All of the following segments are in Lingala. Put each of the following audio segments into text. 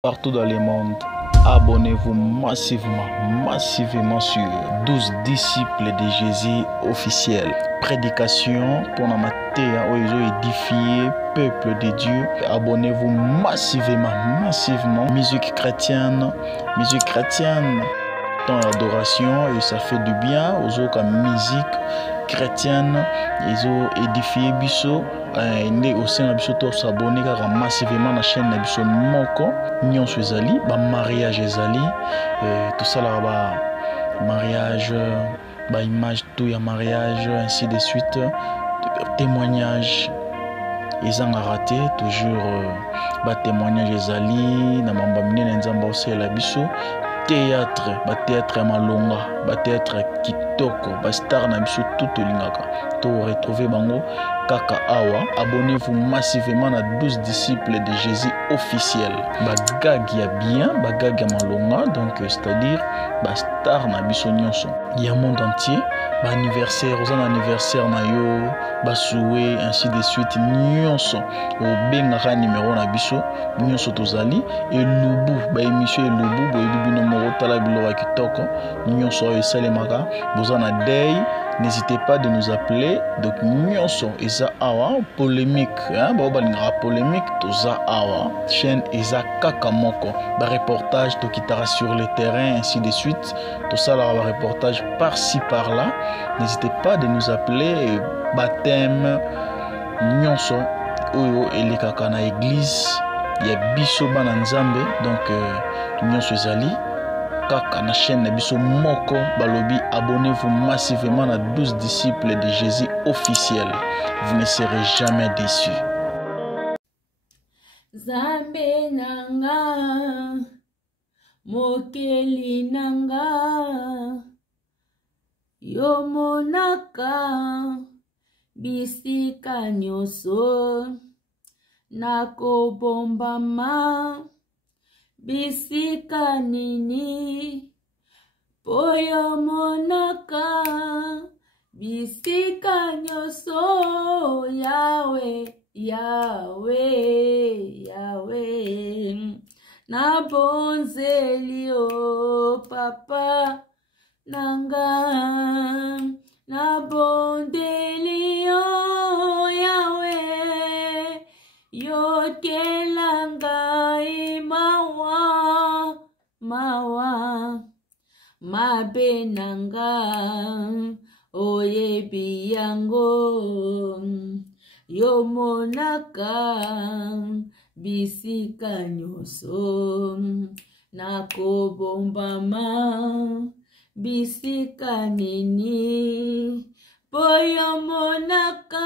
Partout dans le monde, abonnez-vous massivement sur 12 disciples de Jésus officiels. Prédication pour la matière où ils ont édifié peuple de Dieu. Abonnez-vous massivement. Musique chrétienne, dans l'adoration, et ça fait du bien aux autres musique chrétienne. Ils ont édifié Bisso. Né au sein de Bisso, to s'abonner massivement à la chaîne de Bisso Moko. Nyon Suezali, mariage ezali, tout ça là, mariage, image, tout ya mariage, ainsi de suite. Témoignage, ils ont raté toujours. Témoignage ezali, na mamba mine nzamba aussi la Bisso. Théâtre ya malonga, théâtre kitoko, star na biso tout olingaka. To retrouver bango kaka awa. Abonnez-vous massivement à 12 disciples de Jésus officiels. Bagag ya bien, bagag ya malonga, donc c'est-à-dire star na biso nyonso. Il y a monde entier, anniversaire, aux anniversaire na yo, souhait, ainsi de suite, nyonso. Au bengaka numéro na biso, nyonso tozali, et lubu, émission et lubu, boyebi no tala bilora kitoko nyonso esalemaka bozana day. N'hésitez pas de nous appeler. Donc nyonso eza awa polémique, balinga polémique toza awa chaîne eza kaka moko reportage to kitara sur le terrain, ainsi de suite. Tout ça là reportage par-ci par-là. N'hésitez pas de nous appeler. Baptême nyonso oyo elekaka na église ya biso bana nzambe. Donc nyonso ezali kaka na chaîne na biso moko balobi. Abonnez-vous massivement à 12 disciples de Jésus officiels. Vous ne serez jamais déçus. Zambe nanga mokeli nanga yomonaka bisika nyoso nakobombama bisika nini poyo monaka bisika nyoso Yawe nabonzeli o papa nanga nabondeli o Yawe yokelanga mawa mabenanga oyebi yango yomonaka bisika nyoso nakobombama bisika nini poyomonaka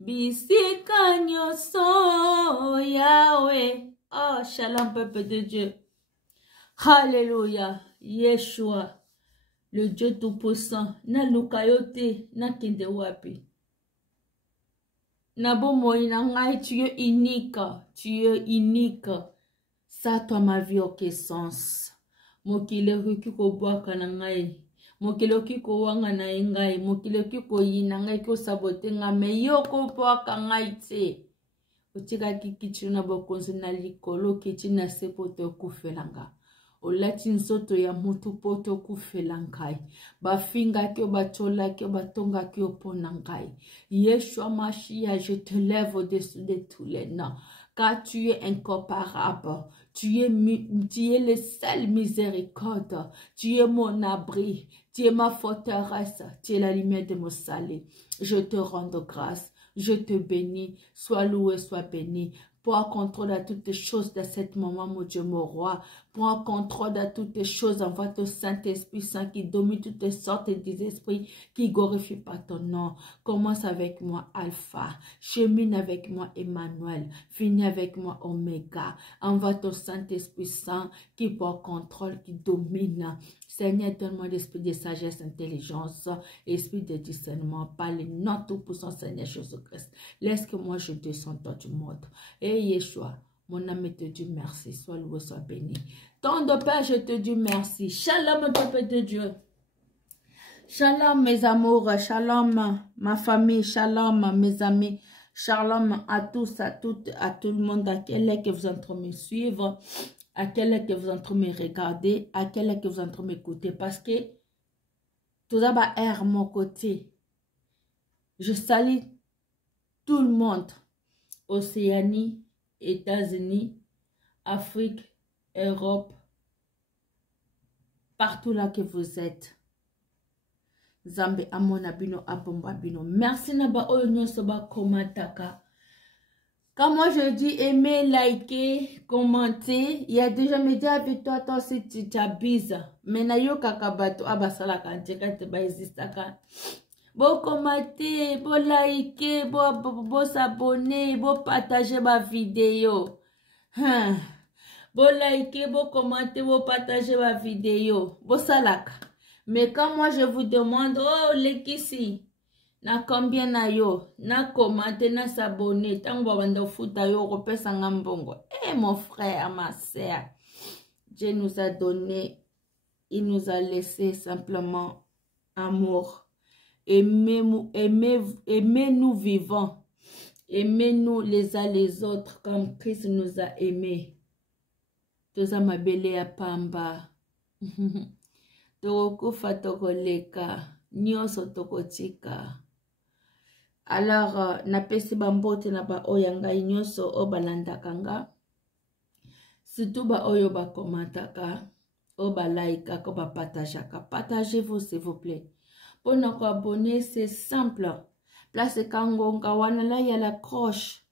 bisika nyoso Yawe. Oh, shalom peuple de Dieu. Alléluia. Yeshua, le Dieu tout-puissant, na lukayote na kende wapi. Nabo moïna ngai, tu es unique. Ça toi ma vie au sens. Mokile ruki ko boaka na ngai. Mokile ki ko wanga na ngai. Mokile ki ko yina ngai ko sabote nga me yo ko boaka ngai te. Otika kikichi na bokonzi na likolo kichi na sepoto kufelanga. Olati nzoto ya mutu poto kufelangai. Bafinga kyo bachola kyo batonga kyo ponangai. Yeshua Mashiach, je te lève au-dessus de tous les noms. Car tu es incomparable. Tu es le seul miséricorde. Tu es mon abri. Tu es ma forteresse. Tu es la lumière de mon salut. Je te rends grâce. Je te bénis. Sois loué, sois béni. Prends contrôle de toutes les choses de cet moment, mon Dieu, mon roi. Prends contrôle de toutes les choses. Envoie ton Saint-Esprit Saint qui domine toutes les sortes des esprits qui ne glorifient pas ton nom. Commence avec moi, Alpha. Chemine avec moi, Emmanuel. Finis avec moi, Oméga. Envoie ton Saint-Esprit Saint qui prend contrôle, qui domine. Seigneur, donne-moi l'esprit de sagesse, intelligence, esprit de discernement, par le nom tout-puissant, Seigneur Jésus-Christ. Laisse que moi je descende dans du monde. Et Yeshua, mon âme te dit merci. Sois loué, sois béni. Ton de Père, je te dis merci. Shalom, peuple de Dieu. Shalom, mes amours. Shalom, ma famille. Shalom, mes amis. Shalom à tous, à toutes, à tout le monde, à quel est que vous êtes en train de me suivre, à quel est que vous êtes en train de me regarder, à quel est que vous êtes en train de m'écouter. Parce que tout ça va être mon côté. Je salue tout le monde. Océanie, États-Unis, Afrique, Europe, partout là que vous êtes. Zambe amona bino abomba bino. Merci naba oyo soba komataka. Quand moi je dis aimer, liker, commenter, il y a déjà médias avec toi, toi si tu t'abuses. Mais na yo kakabato abasala kantika te ba existaka. Bo commenter, bo liker, bo s'abonner, bo partager ma vidéo. Bo liker, bo commenter, bo partager ma vidéo. Bo salaka. Mais quand moi je vous demande, oh les kissi, na combien na yo, na commenter, na s'abonner, tant que vous fouta yo, repesa ngambongo. Eh mon frère, ma sœur, Dieu nous a donné, il nous a laissé simplement amour. Aimez-nous vivants. Aimez-nous les uns les autres comme Christ nous a aimés. Tout ça m'a belé à Pamba. Tokufa tokoleka, nyoso tokotika. Alors, napesi bambote na ba oyanga nyoso o balandakanga. Surtout ba oyo ba komataka, o ba laika, ko ba patajaka. Partagez-vous s'il vous plaît. Pour nous abonner, c'est simple. Place kangonga wana la ya la croche.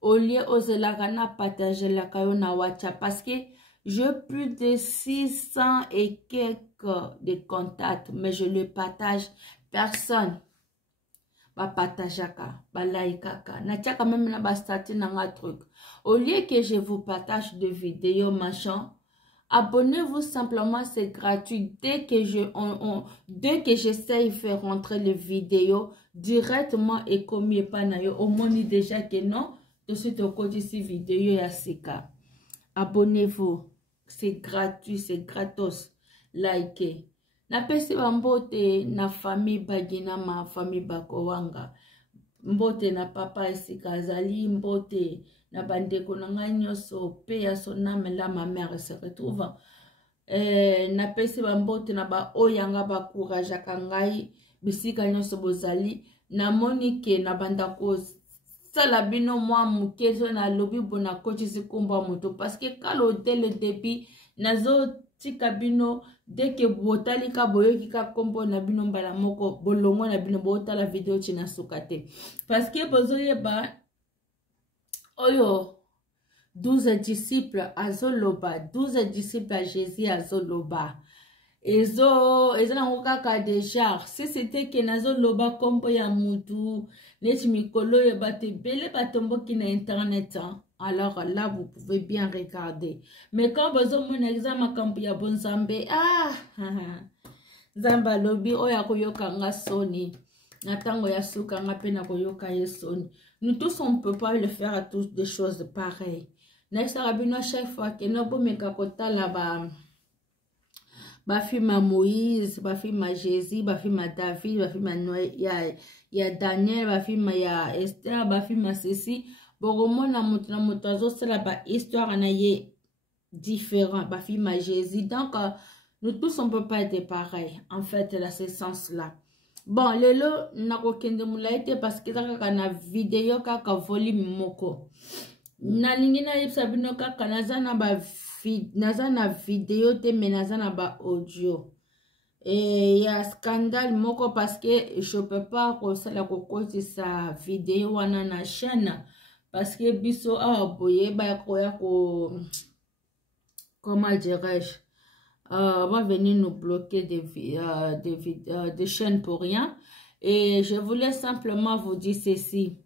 Au lieu ozelaka na partager la kayo na WhatsApp parce que j'ai plus de 600 et quelques de contacts, mais je le partage. Personne va partager, va liker, na tchaka même na ba statut na un truc. Au lieu que je vous partage des vidéos machin, abonnez-vous simplement, c'est gratuit. Dès que j'essaye de faire rentrer les vidéos directement et comme il pas na yo, au moins déjà que non, tout de suite au côté ici vidéo ya sika. Abonnez-vous. C'est gratuit, c'est gratos. Likez. Na pesi ba mbote na famille bagina ma famille bakowanga. Mbote na papa esika azali, mbote na bandeko na ngai nyonso pe ya soname la ma mère se retrouve. Na pesi ba mbote na ba oyanga ba courage akangai bisika nyonso bozali. Na monike na bandako sala bino mwa mukezo na lobi bona kochisi kumba moto parce que kalo dès le début nazo tika bino dès que botali ka boyoki ka kombo na bino mbala moko bolongo na bino botala vidéo china sukate parce que bozoyeba oyo 12 disciples azoloba 12 disciples à Jésus azoloba ezo na kaka déjà si c'était que nazo loba kombo ya mutu neti mikolo ya bate bele batomboki na internet hein? Alors là vous pouvez bien regarder mais quand vous avez mon exemple kampo ya bonzambe zamba lobi oya koyoka nga soni na tango ya suka nga pe na koyoka ye soni nous tous on peut pas le faire à tous des choses pareilles na sarabino chaque fois que no bomeka kotala bafima Moïse, bafima Jésus, bafima David, bafima ya Daniel, bafima ya Esther, bafima ceci. Boromona na motazo c'est la histoire na ye différent, bafima Jésus. Donc nous tous on peut pas être pareil. En fait là c'est sens là. Bon lelo nako kende mulaite parce que kaka na vidéo kaka volume moko. Na lingi na yebsa bino kaka nazana ba naza na vidéo te mais naza na ba audio et ya scandale moko parce que je peux pas kosala kokotisa vidéo wana na chaîne parce que biso boye ba koya ko comment dirais-je va venir nous bloquer des chaînes pour rien et je voulais simplement vous dire ceci.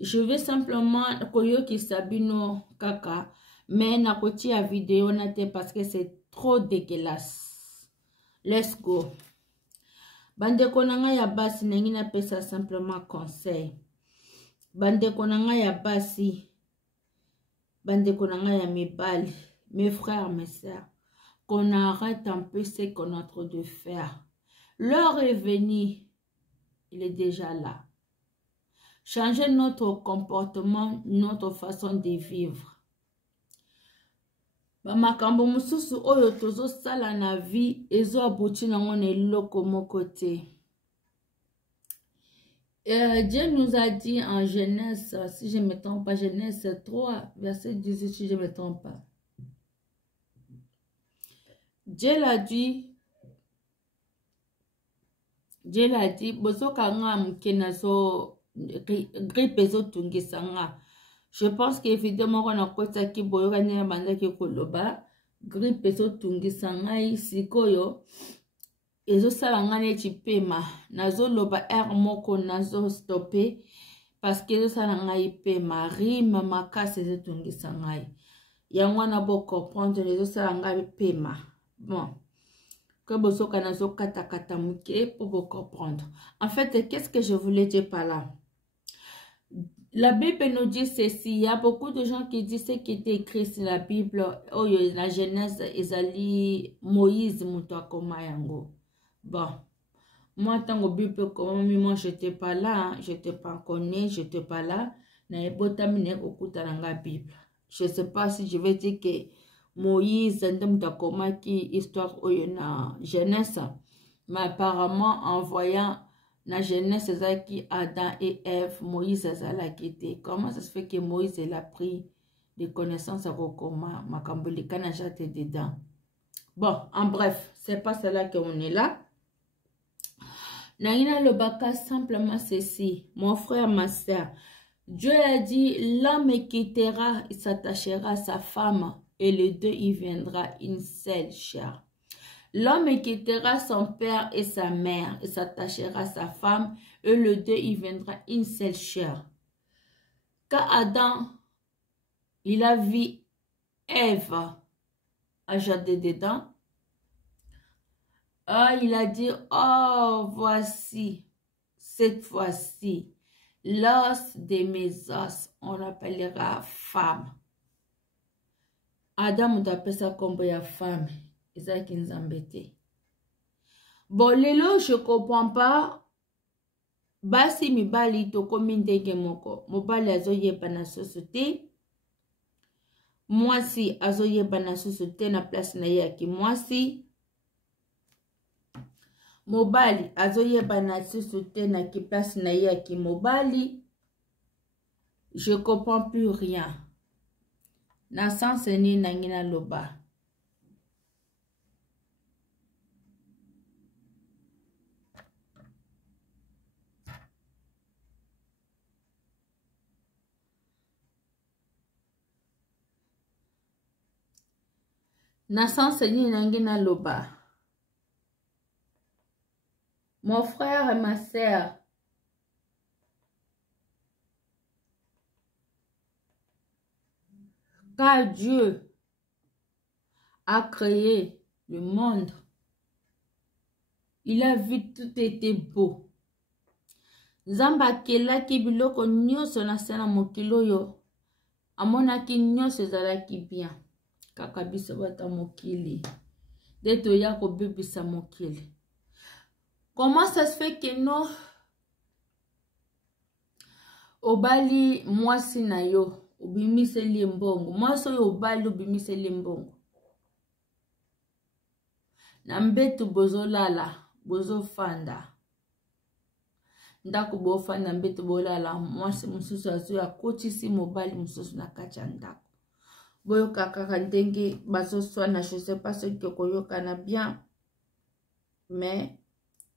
Je vais simplement koyoki sabino kaka mais na koti ya vidéo nate parce que c'est trop dégueulasse. Let's go. Bandeko nanga ya basi nengi na pesa simplement conseil. Bandeko nanga ya basi, bandeko nanga ya mibali, mes frères, mes sœurs, qu'on arrête un peu ce qu'on est en train de faire. L'heure est venue, il est déjà là. changer notre comportement, notre façon de vivre. Makambo mususu oyo tozo sala na vie ezo abuti nango na eloko moko te. Dieu nous a dit en Genèse, si je ne me trompe pas, Genèse 3, verset 18, si je ne me trompe pas. Dieu l'a dit, bozoka nga mukena so grippe ezo tungisa nga. Je pense qu'évidemment, on a quoi qui boyoka nina banda ki koloba grippe ezo tungisa ngai sikoyo ezo sala nga neti pema nazo loba moko nazo stopper parce que ezo sala ngai pema rime makasi ezo tungisa ngai yango na bo comprendre ezo sala ngai pema. Bon, que bozoka nazo kata muke pour vous comprendre. En fait, qu'est-ce que je voulais dire par là? La Bible nous dit ceci. Il y a beaucoup de gens qui disent ce qui était écrit sur la Bible. Oh, la Genèse, Ezali, Moïse, Moutouakoma yango. Bon, moi, tant que Bible, comme moi, je n'étais pas là, je n'étais pas connu, je n'étais pas là. Na botamine okuta nanga Bible. Je ne sais pas si je vais dire que Moïse, Moutouakoma qui histoire oyo na Genèse, mais apparemment en voyant la Genèse, c'est qui Adam et Ève, Moïse a quitté. Comment ça se fait que Moïse il a pris des connaissances à Rokoma, Makambolika n'a jamais été dedans. Bon, en bref, c'est pas cela qu'on est là. Naïna le baka simplement ceci, mon frère, ma soeur. Dieu a dit, l'homme quittera, il s'attachera à sa femme, et les deux, il viendra une seule chair. L'homme quittera son père et sa mère et s'attachera à sa femme et le deux, il viendra une seule chair. Quand Adam, il a vu Ève à jardin dedans, il a dit, oh, voici, cette fois-ci, l'os de mes os, on l'appellera femme. Adam, on appelle ça comme la femme. Ça qui nous embête. Bon, lelo, je comprends pas. Basi mibali to komindenge moko. Mobali azoye na société. Mwasi azoye na société na place na yaki mwasi. Mobali azoye na société na ki place na yaki mobali. Je comprends plus rien. Na sens ni nangina loba. Loba. Mon frère et ma sœur, quand Dieu a créé le monde, il a vu tout était beau. Zamba kela ki biloko nyonso na sena mokilo yo, amona ki nyonso ezalaki bien. Kaka biso bata mokili. Deto ya ko bebisa mokili. Comment ça se fait que non? Obali mwasi na yo, ubimise limbongo. Mwasi yo obali ubimise limbongo. Na mbetu bozo lala, bozo fanda. Ndako bo fanda mbetu bo lala, mwasi mususu azo ya kotisi mobali mususu na kacha ndako. Boyo kaka ndenge bazo swana, je sais pas ce que koyoka na bien, mais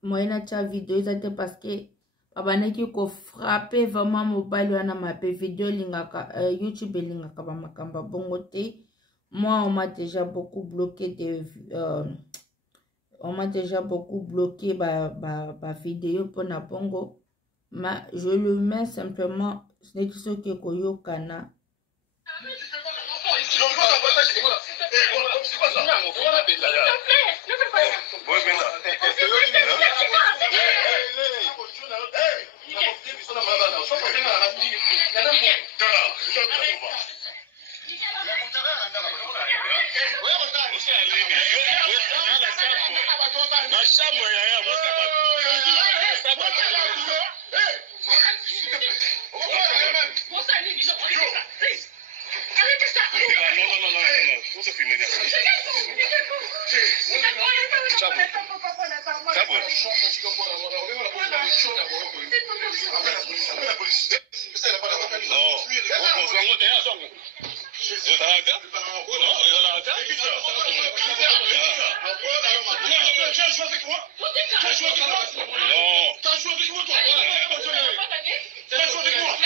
moi na cha vidéo c'était parce que babanaki ko frapper vraiment mobile wana mabe vidéo lingaka YouTube lingaka ba makamba bongo te. Moi on m'a déjà beaucoup bloqué on m'a déjà beaucoup bloqué ba vidéo pour na bongo, mais je le mets simplement ce n'est que ce que koyoka na. Tu as joué avec moi? Tu as joué avec moi? Non. Tu as joué avec moi, toi? Tu as joué avec moi?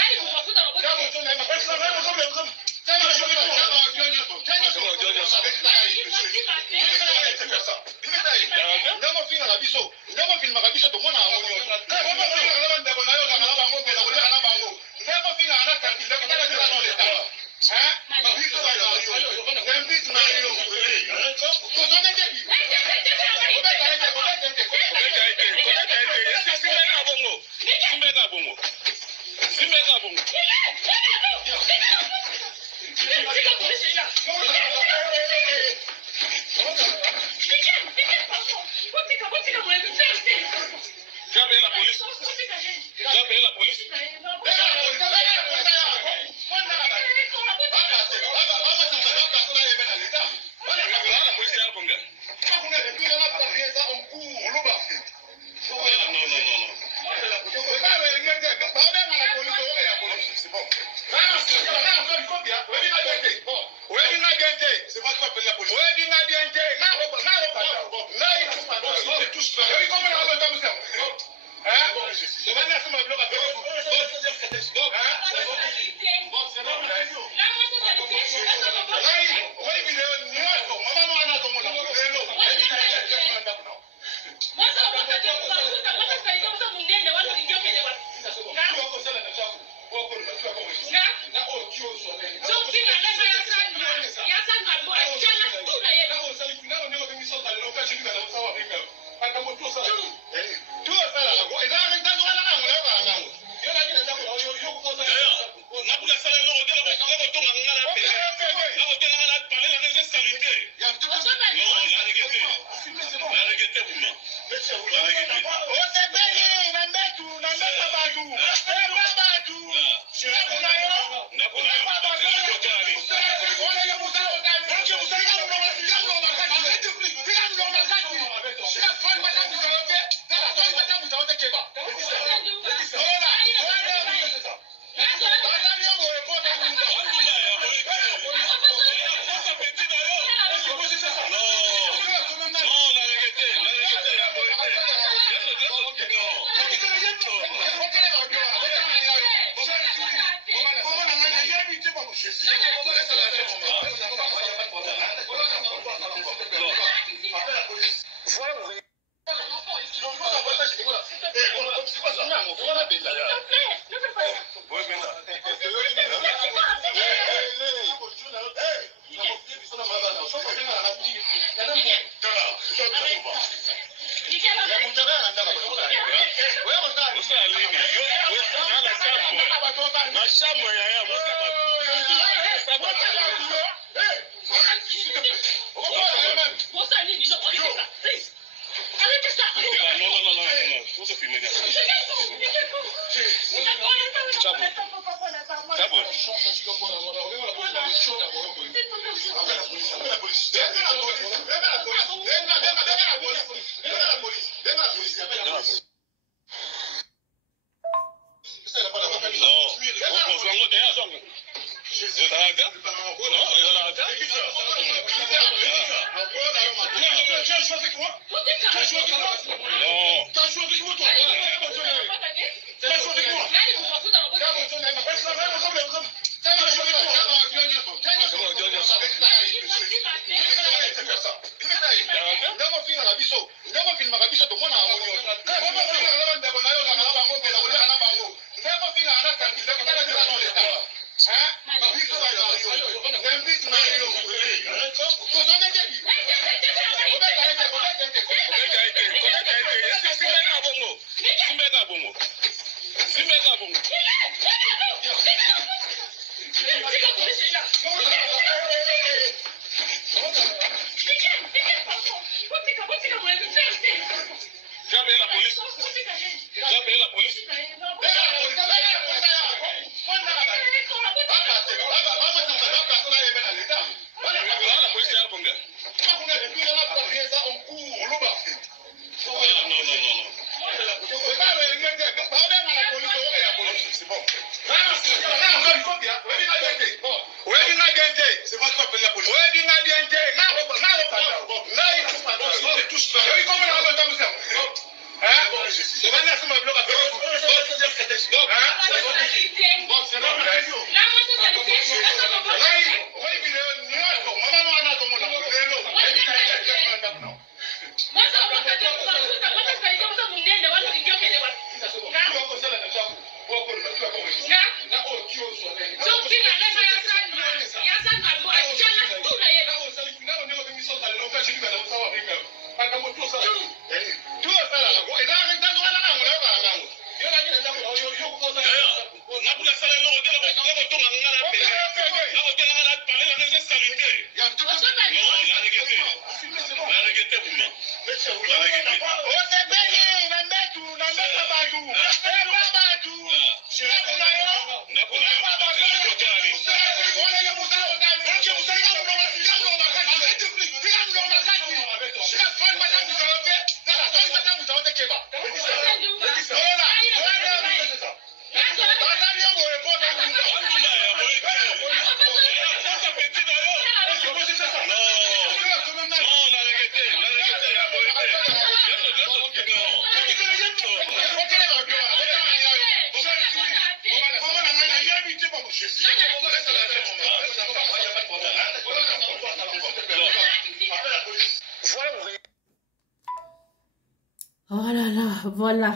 Oh là là, voilà.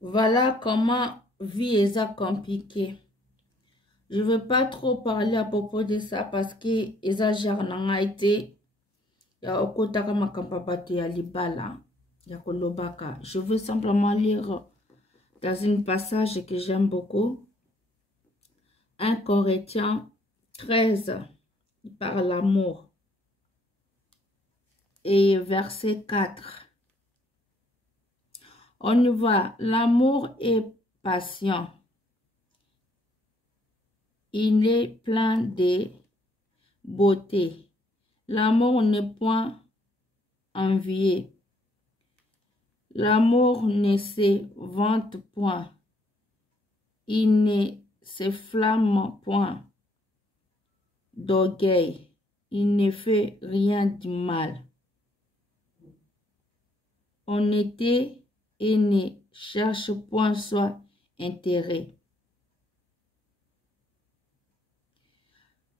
Voilà comment vie est compliquée. Je ne veux pas trop parler à propos de ça parce que exagère n'a été ya okotaka makampapate ya libala ya kolobaka. Je veux simplement lire dans une passage que j'aime beaucoup. 1 Corinthiens 13 par l'amour. Et verset 4. On y va. L'amour est patient. Il est plein de beauté. L'amour n'est point envié. L'amour ne se vante point. Il ne se flamme point d'orgueil. Il ne fait rien de mal. Honnêteté et ne cherche point son intérêt.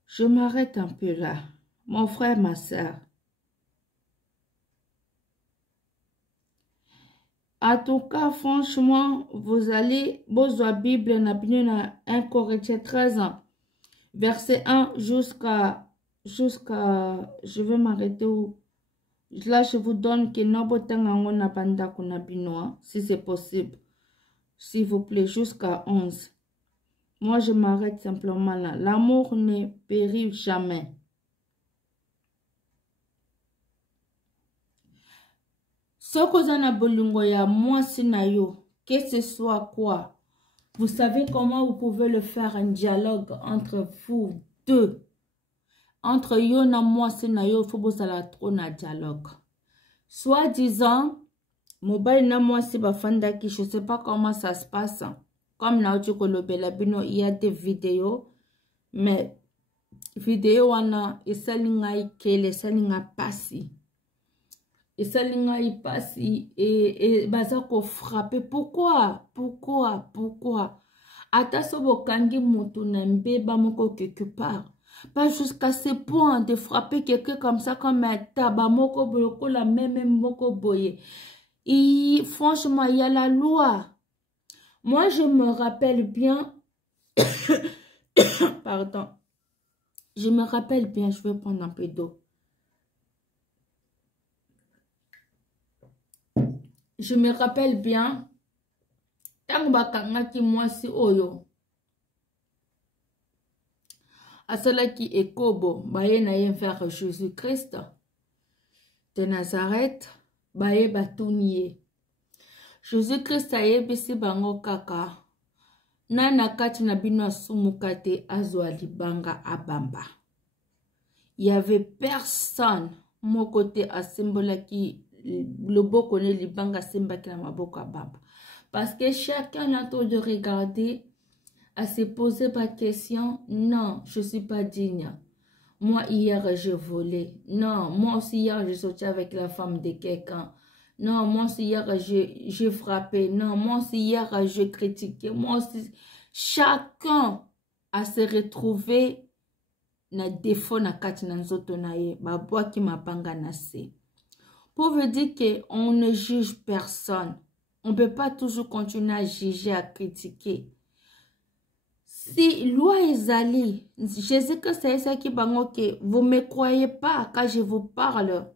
Je m'arrête un peu là. Mon frère, ma soeur. En tout cas, franchement, vous allez, la Bible, dans 1 Corinthiens 13, verset 1 jusqu'à, je vais m'arrêter où. Là, je vous donne que si c'est possible. S'il vous plaît, jusqu'à 11. Moi, je m'arrête simplement là. L'amour ne périt jamais. Ce que bolungo ya moi sinayo, que ce soit quoi, vous savez comment vous pouvez le faire un dialogue entre vous deux. Entre yo na moi sinayo, il faut que ça trop na dialogue. Soit disant, mobile na moi si bafanda qui, je sais pas comment ça se passe. Comme na bela bino, il y a des vidéos, mais vidéo wana esalinga ikele, esalinga pasi. Esalinga ipasi et baza ko frapper. Pourquoi? Ata sobo kangi moto na mbeba moko quelque part. Pas jusqu'à ce point de frapper quelqu'un comme ça, comme un tabac moko boloko la même moko boye. Et franchement, il y a la loi. Moi, je me rappelle bien. Pardon. Je me rappelle bien, je vais prendre un peu d'eau. Je me rappelle bien. Tant bakanga ki mwasi oyo. Asala ki ekobo. Baye na ye vers Jésus-Christ. De Nazareth. Baye batunye. Jésus-Christ aye bisi bango kaka. Nana kati na bino asumukate azwa libanga abamba. Il y avait personne. Mon côté asimbola ki le boko ne libanga simba ki na maboko abamba. Parce que chacun a tort de regarder, à se poser pas de question. Non, je suis pas digne. Moi, hier, j'ai volé. Non, moi aussi, hier, j'ai sorti avec la femme de quelqu'un. Non, moi aussi, hier, j'ai frappé. Non, moi aussi, hier, j'ai critiqué. Moi aussi, chacun a se retrouvé na défaut na kati na nzoto na ye. Ba bois qui m'a na se. Pour vous dire qu'on ne juge personne. On ne peut pas toujours continuer à juger, à critiquer. Si loi ezali, Jésus que c'est ça qui bango que vous ne me croyez pas quand je vous parle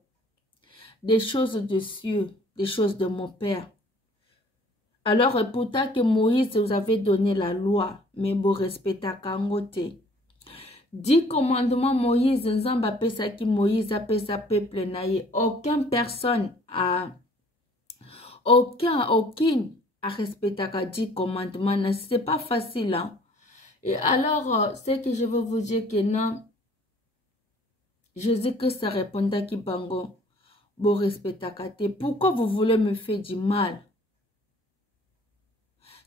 des choses de cieux, des choses de mon Père. Alors pourtant que Moïse vous avait donné la loi, mais vous respectez kangote. 10 commandements Moïse, Nzamba pesa qui Moïse a pesa peuple naïe. Aucune personne a, aucune a respecté 10 commandements. C'est pas facile, hein. Et alors, c'est que je veux vous dire que non, Jésus que ça répondait qui bango, bon respect à côté. Pourquoi vous voulez me faire du mal?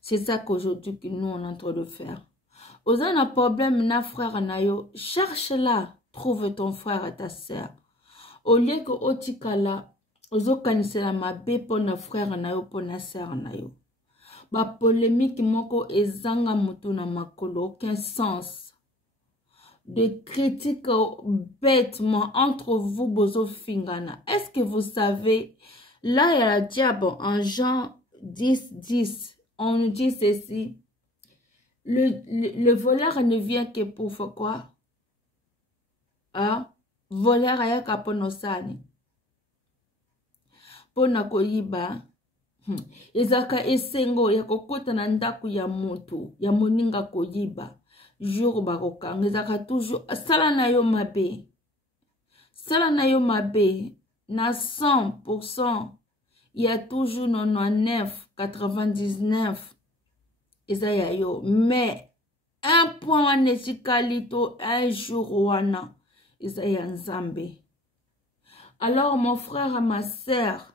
C'est ça qu'aujourd'hui que nous on est en train de faire. Vous avez un problème, na frère nayo, cherche-la, trouve ton frère et ta sœur. Au lieu que otikala, ozo kanisela mabe pour na frère nayo, pour na sœur nayo. Ba polémique moko ezanga mutu na makolo, aucun sens. De critiques bêtement entre vous, bozo fingana. Est-ce que vous savez, là il y a le diable en Jean 10, 10, on nous dit ceci, le voleur ne vient que pour faire quoi? Hein? Voleur ayaka ponosani. Pona koyiba. Ezaka esengo ya kokota na ndaku ya moto ya moninga koyiba jour bakokanga ezaka toujours sala na yo mabe na 100% il y a toujours 99 99 eza ya yo mais un point wana etikali to un jour wana eza ya Nzambe. Alors mon frère et ma sœur,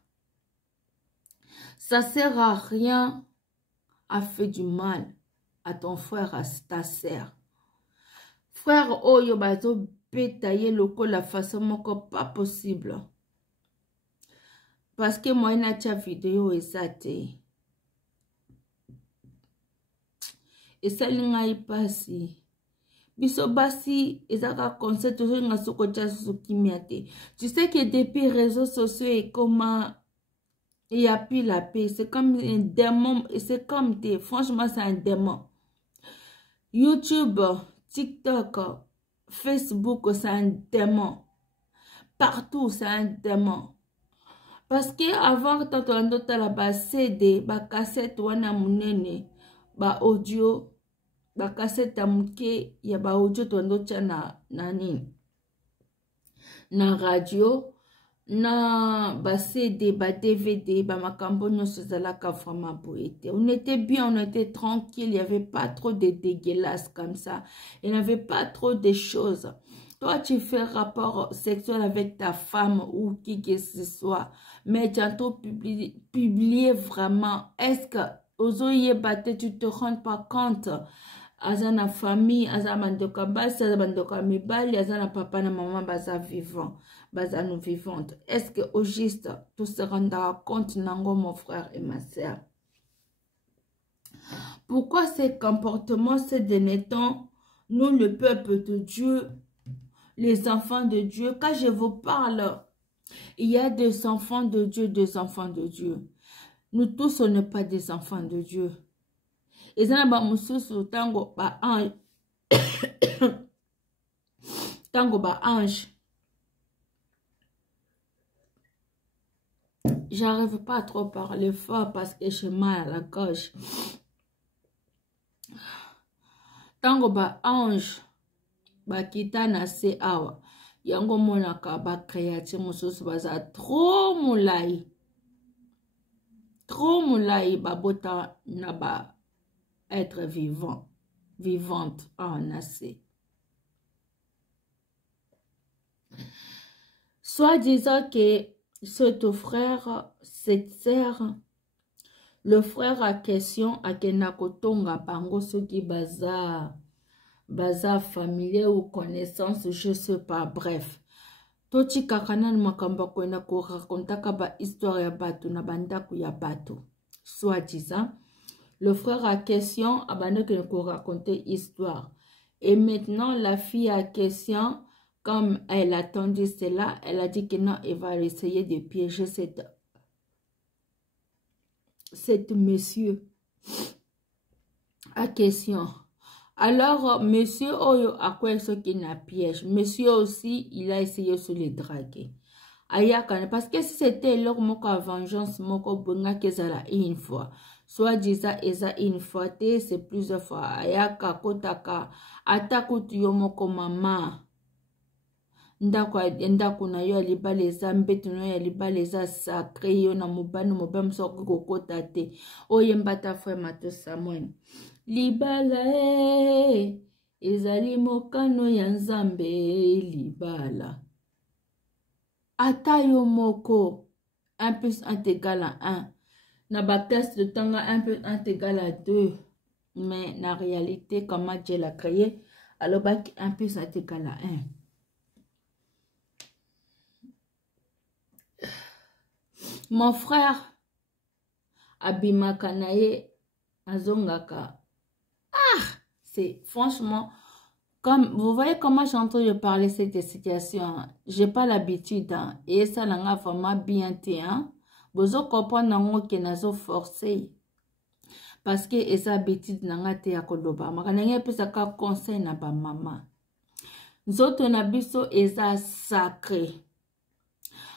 ça sert à rien à faire du mal à ton frère, à ta sœur. Frère, oyo bazo betailler loko la façon moko pas possible. Parce que moi, na tia vidéo ezate. Et ça linga ipasi. Biso basi ezaka concept ozo nga soko tia sukimiate. Tu sais que depuis les réseaux sociaux et comment il n'y a plus la paix. C'est comme un démon. C'est comme des... Franchement, c'est un démon. YouTube, TikTok, Facebook, c'est un démon. Partout, c'est un démon. Parce que avant, quand on a la bas CD, bas cassette, wana munene, bas audio, bas cassette amuke, ya bas audio, tu na radio. Na ba CD, ba DVD, ba makambo nyonso zalaka vraiment boete. On était bien, on était tranquille, il n'y avait pas trop de dégueulasses comme ça. Il n'y avait pas trop de choses. Toi, tu fais rapport sexuel avec ta femme ou qui que ce soit, mais tu as tout publié vraiment. Est-ce que ozoye bate, tu te rends pas compte? Azana famille, azana bandoka basi, azana bandoka mibali, azana papa na maman baza vivant. Nous vivantes. Est-ce que au juste tout se rendra compte, nango, mon frère et ma sœur? Pourquoi ces comportements se dénettent, nous le peuple de Dieu, les enfants de Dieu? Quand je vous parle, il y a des enfants de Dieu, des enfants de Dieu. Nous tous, on n'est pas des enfants de Dieu. Et ça ba mususu tango ba ange, tango ba ange. J'arrive pas à trop parler fort parce que j'ai mal à la gorge. Tango ba ange, ba kita na se awa. Yango monaka ba créatif mususu baza trop mulai. Trop mulai ba bota na ba être vivant, vivante en assez. Soit disant que ce frère, cette sœur, le frère a question à Kenakotonga Pango Soki Baza baza familier ou connaissance, je sais pas, bref. Toti kakana ni makamba kwenda ko racontaka ba histoire ya bato na bandaku ya bato. Soit disant, le frère a question, abandonne que ko raconter histoire. Et maintenant, la fille a question, comme elle attendait cela, elle a dit que non, elle va essayer de piéger cette monsieur. À question. Alors, monsieur Oyo a quoi ce qui n'a piège. Monsieur aussi, il a essayé de les draguer. Ayakane, parce que si c'était leur moko vengeance, moko bunga kezala une fois. Soit disant, eza une fois, c'est plusieurs fois. Ayaka kotaka, atakutu yo moko mama. Ndako na yo ya libala eza mbeto na yo ya libala eza sacré yo na mobano mobano soko kokota te. Oyemba ta frère Mato Samuel. Libala ezali mokano ya Nzambe libala. Ata yo moko 1 plus 1 égale à 1. Na ba test de tanga 1 plus 1 égale à 2. Mais na réalité, comment Dieu l'a créé, alors 1 plus 1 égale à 1. Mon frère Abimaka naye azongaka. C'est franchement, comme vous voyez comment j'entends de parler cette situation, j'ai pas l'habitude hein, et ça n'a vraiment bien été hein. Vous comprenez que nazo forcé parce que esa habitude n'a te ya koloba makanenge pesa ka conseil na ba mama nzoto na biso eza sacré.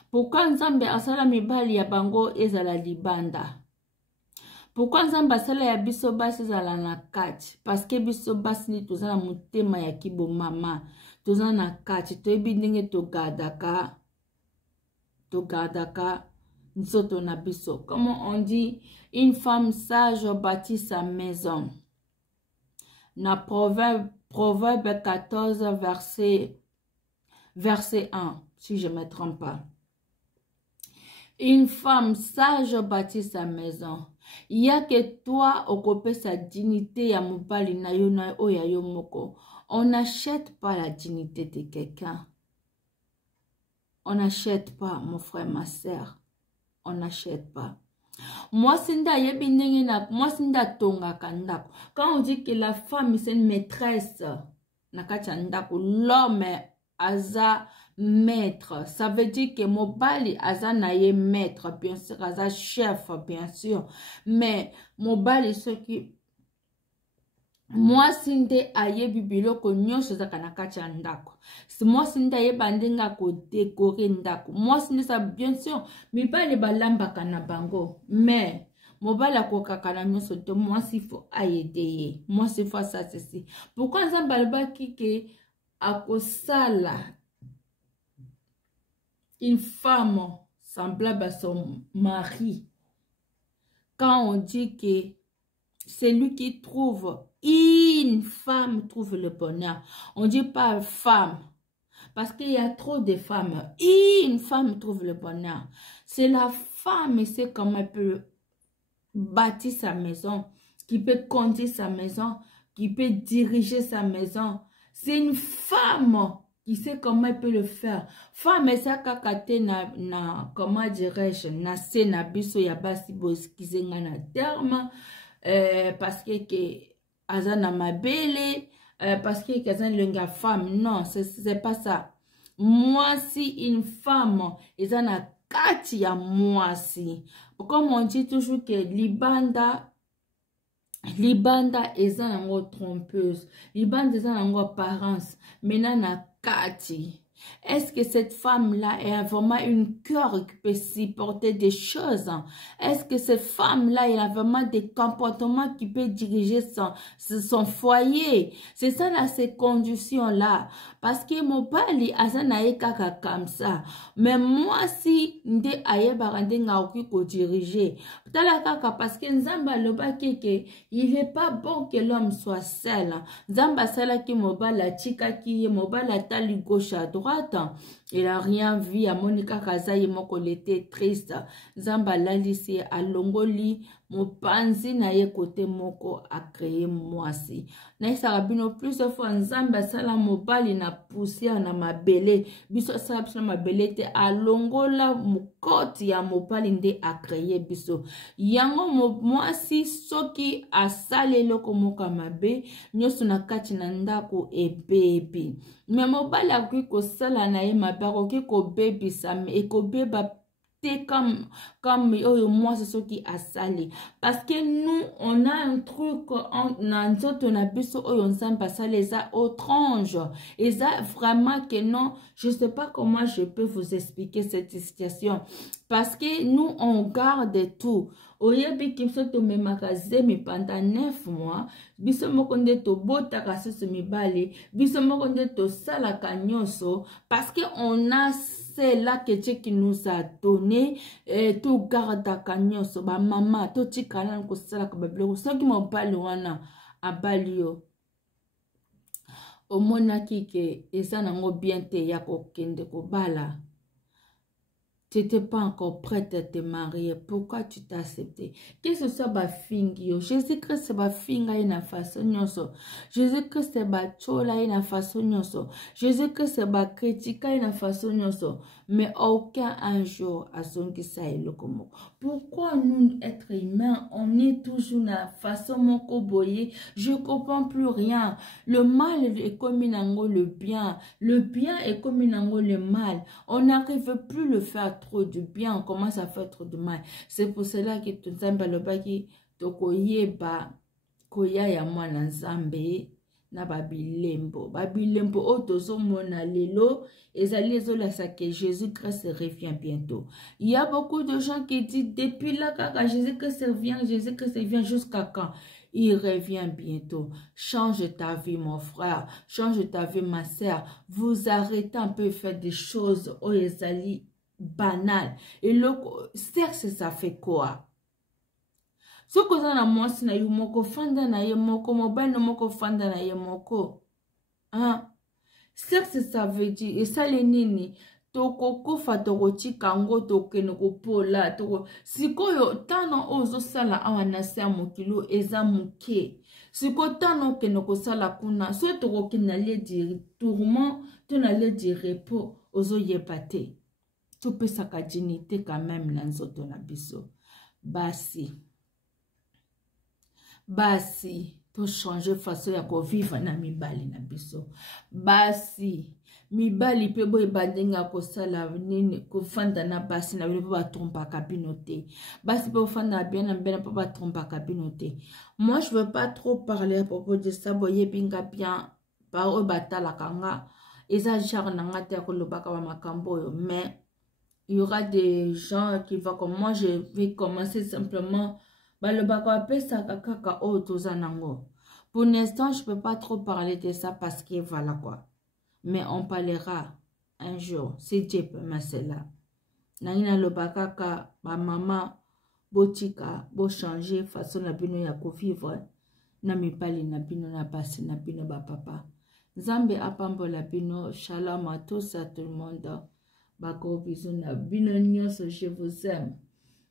Pourquoi Nzambe asala mibali ya bango ezala libanda? Pourquoi Nzambe asala ya biso basi ezala na kati? Parce que biso basi ni tozala mutema ya kibo mama. Tozala na kati. Toyebi ndenge togardaka nzoto na biso. Comment on dit? Une femme sage bâtit sa maison. Na Proverbe 14 verset 1. Si je ne me trompe pas. Une femme sage bâtit sa maison. Il y a que toi, occuper sa dignité ya mobali na yo na oya yo moko. On n'achète pas la dignité de quelqu'un. On n'achète pas, mon frère, ma soeur. On n'achète pas. Moi, sinda yebi ndenge na, moi sinda tonga kandako. Quand on dit que la femme c'est une maîtresse, nakacha ndako, l'homme aza maître, ça veut dire que mobali aza naye maître, bien sûr, aza chef, bien sûr, mais mobali ce qui moi sinde aye bibilo ko nyonso za kanakacha ndako. Si moi sinde aye bandenga ko décorer ndako. Moi sinde ça bien sûr, mibali balamba kana bango, mais mobala ko kakana nyonso te moi s'il faut aider. Moi s'il faut ça ceci. Pourquoi Nzambe baki ke akosala une femme semblable à son mari? Quand on dit que c'est lui qui trouve, une femme trouve le bonheur. On dit pas femme, parce qu'il y a trop de femmes. Une femme trouve le bonheur. C'est la femme, c'est comment elle peut bâtir sa maison, qui peut conduire sa maison, qui peut diriger sa maison. C'est une femme qui sait comment elle peut le faire. Femme, ça kakate na comment dirais-je, na se na biso ya basi boskize nga na terme, parce que azana mabele, parce que azana lenga femme. Non, c'est pas ça. Moi, si une femme, ezana kati ya moi si. Comme on dit toujours que libanda eza nango trompeuse, libanda eza nango apparence, maintenant na kati. Est-ce que cette femme-là a vraiment une cœur qui peut supporter des choses? Est-ce que cette femme-là, elle a vraiment des comportements qui peut diriger son foyer? C'est ça là, ces conditions-là. Parce que mon pali, azanaye kaka comme ça. Mais moi, si nde aye barande ngaoki ko diriger, parce que Nzamba loba keke, il n'est pas bon que l'homme soit seul. Nzamba sala ki mobala chika ki mobala tali gauche à droite. Il a rien vu à Monica Kazaye moko l'été triste. Nzamba lalisi a longoli mopanzi na ye kote moko a créé mwasi na isaka bino plusieurs fois nzambe asala mobali na poussière na mabele biso asala biso na mabele te alongola mokoti ya mobali nde a créé biso yango mwasi soki asali eloko moko mabe nyonso na kati na ndako ebebi me mobali akoki kosala na ye mabe akoki kobebisa ekobeba te comme oyo mwasi soki asali parce que nous on a un truc na nzoto na biso oyo nzambe asali eza étrange eza vraiment que non je sais pas comment je peux vous expliquer cette situation parce que nous on garde tout oyebi biso tomemaka zemi pendant 9 mois biso moko nde tobotaka susu mibale biso moko nde tosalaka nyonso parce que on a c'est là que Dieu qui nous a donné tout garde nyonso ba mama to tikana ko sala ka bablo soki mobali wana abalio omona kike eza nango bien te ya kokende kobala. Tu n'étais pas encore prête à te marier. Pourquoi tu t'as accepté? Que ce soit ma fille, Jésus-Christ c'est ma fille à une façon nyonso. Jésus-Christ c'est ma chola à une façon nyonso. Jésus-Christ c'est ma critique à une façon nyonso. Mais aucun un jour à son qui ça est le comme. Pourquoi nous êtres humains on est toujours na façon moko boye? Je comprends plus rien. Le mal est comme le bien. Le bien est comme le mal. On n'arrive plus le faire trop du bien, on commence à faire trop de mal. C'est pour cela que tout nzambe alobaki tokoyeba koya ya mwana nzambe na babilembo. Babilembo o tozomona lelo ezali ezolasa que Jésus-Christ revient bientôt. Il y a beaucoup de gens qui disent depuis là kaka Jésus-Christ revient jusqu'à quand? Il revient bientôt. Change ta vie, mon frère. Change ta vie, ma sœur. Vous arrêtez un peu de faire des choses au ezali banal. Et le sexe, ça fait quoi? Ce que ça na mwasi na yumoko fanda na yemoko mobile moko fanda na yemoko. Hein? Sexe, ça veut dire et ça les nini toko kofa toko chikango toke no kopola toko sikoyo tano ozo sala awana sa mokilo eza muke. Siko tano ke no kosala kuna so toko kinale di tourment to na le di repos ozo yepate. Tu peux sa dignité quand même dans nzoto na biso. Basi to changer façon ya ko vivre na mibali na biso. Basi mibali pe boy bandenga ko sala nini ko fanda na basi na bino ba trompa kabinote. Basi pe fanda bien na bien pa trompa kabinote. Moi je veux pas trop parler à propos de ça boye binga bien par o batala kanga eza genre na ngata ko lobaka ba makambo yo mais il y aura des gens qui vont comme moi, je vais commencer simplement. Pour l'instant, je ne peux pas trop parler de ça parce que voilà quoi. Mais on parlera un jour, si Dieu peut m'asseoir là. Nangina le bakaka, ma maman, botika, bo changer façon na bino ya ko vivre. Na mi pali na bino na basi na bino ba papa. Nzambe apambola bino, shalom à tous, à tout le monde. Bako biso na bino nyonso, je vous aime.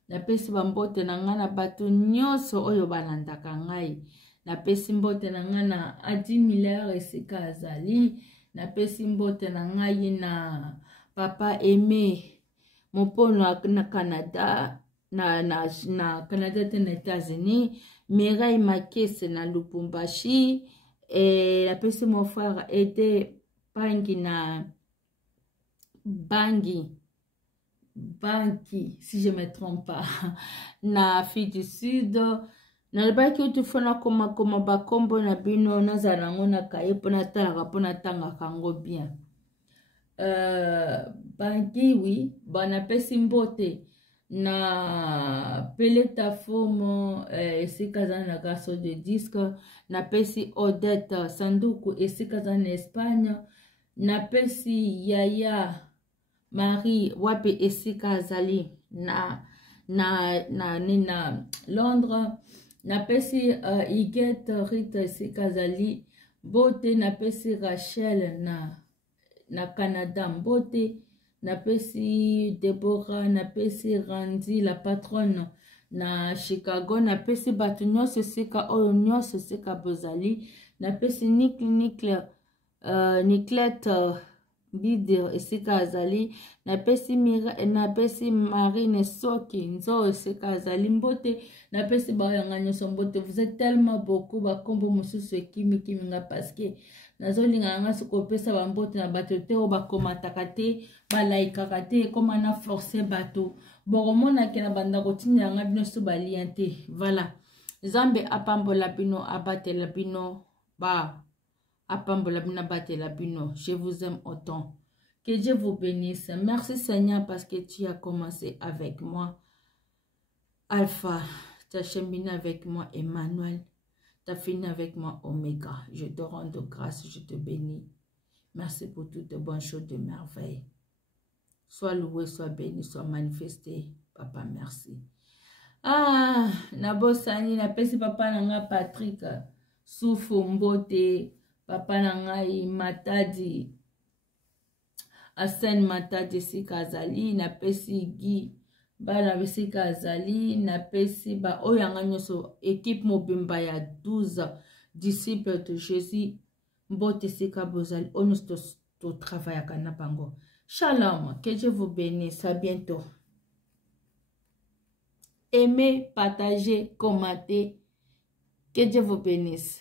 Na pesi bambote na nga na bato nyonso oyo balandaka ngai. Na pesi mbote na nga na Adi Miller esika azali. Na pesi mbote na ngai na papa Aimé mopono na Canada na Canada te na États-Unis. Mireille Makese na Lubumbashi. Et na pesi mon frère Ede Pangi na Bangi, si je ne me trompe pas, na Afrique du Sud, na le baki utufona koma bakombo na bino na zalango na kaye pona talaka pona tanga kango bien. Bangi oui, bana pesi mbote na Peleta Fomo esika na gaso de disque na pesi Odette Sanduku esika na Espagne na pesi Yaya Marie wapi esika azali na Londres na pesi Igete Rita esika azali bote na pesi Rachel na Canada bote na pesi Deborah na pesi Randy la patronne na Chicago, na pesi batu nyonso esika oyo nyonso esika bozali, na pesi Niclette Bidir esika azali, na pesi Marine Soki nzo esika azali mbote, na pesi baoyanga nyonso mbote. Vous êtes tellement beaucoup bakombo mosusu ekimi nga parce que nazolinga nga sikopesa bambote na bato te o bakomataka te balaikaka te ekoma na force bato bokomonake na banda kotinda nga bino so balia te. Voilà, Nzambe apambola bino abatela bino apambola bino abatela bino. Je vous aime autant. Que Dieu vous bénisse. Merci Seigneur parce que tu as commencé avec moi. Alpha, tu as cheminé avec moi Emmanuel. Tu as fini avec moi Oméga. Je te rends de grâce, je te bénis. Merci pour toutes les bonnes choses de merveille. Sois loué, sois béni, sois manifesté. Papa, merci. Ah, nabosani, napesi papa nanga Patrick. Souffo mbote. Papa nangai Matadi. Asen Matadi sika azali. Napesi Guy. Bana besika azali. Napesi ba oyanga nyoso. Équipe mobimba ya 12 disciples de Jésus. Mbote sika bozali. Onus to travail à Kanapango. Shalom. Que Dieu vous bénisse. À bientôt. Aimez, partagez, commentez. Que Dieu vous bénisse.